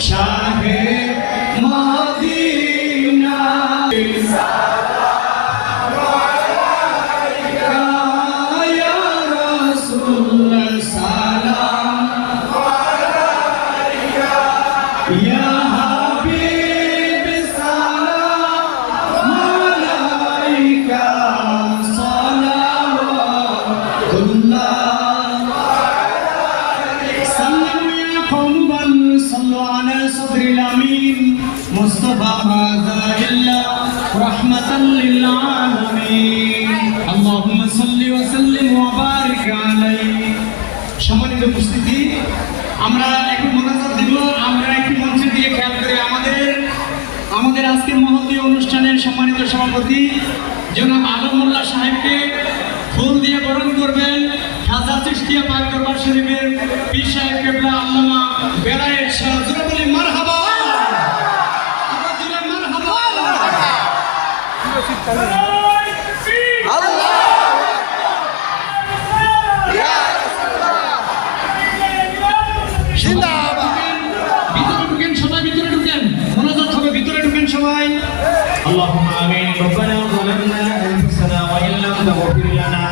শাহে Medina Ya Habib salam alaika salawatullah sallam ya qawman sallu ala sadril amin Mustafa hadha illa rahmatan lil alamin Allahumma salli wa sallim wa barik alayhi সম্মানিত উপস্থিতি আমরা একটু মোনাজাত দিব আমরা একটু মঞ্চে দিয়ে খেয়াল করে আমাদের আজকের মহতী অনুষ্ঠানের সম্মানিত সভাপতি জনাব আলম মোল্লা সাহেবকে ফুল দিয়ে বরণ করবেন খাজা চিশতিয়া পাক দরবার শরীফের পীর সাহেব কেবলা আল্লামা বেলায়েত শাহ জোরে বলি মারহাবা আবার জোরে মারহাবা আল্লাহ اللهم آمين ربنا ظلمنا أنفسنا وإن لم تغفر لنا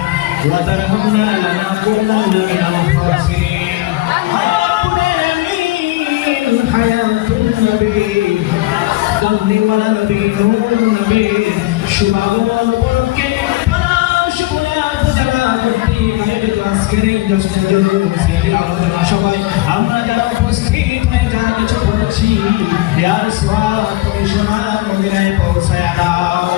وترحمنا لنكونن من الخاسرين رب العالمين حياة النبي ضل ولا نبي نور النبي شباب والبركة فلا شكرا فجلا করতে পারে তো আজকের এই জশ্নের জন্য মুসলিম আলোচনা সবাই আমরা যারা উপস্থিত হয়ে যা কিছু বলছি ইয়া রাসূল তুমি সোনার মদিনায় পৌঁছায়া দাও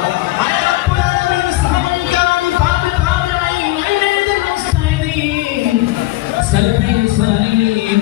আয় রব্বুল আলামিন সাহাবায়ে کرام তাবিঈন আইনাদের মুস্তাহিদিন সালফিন সালিহিন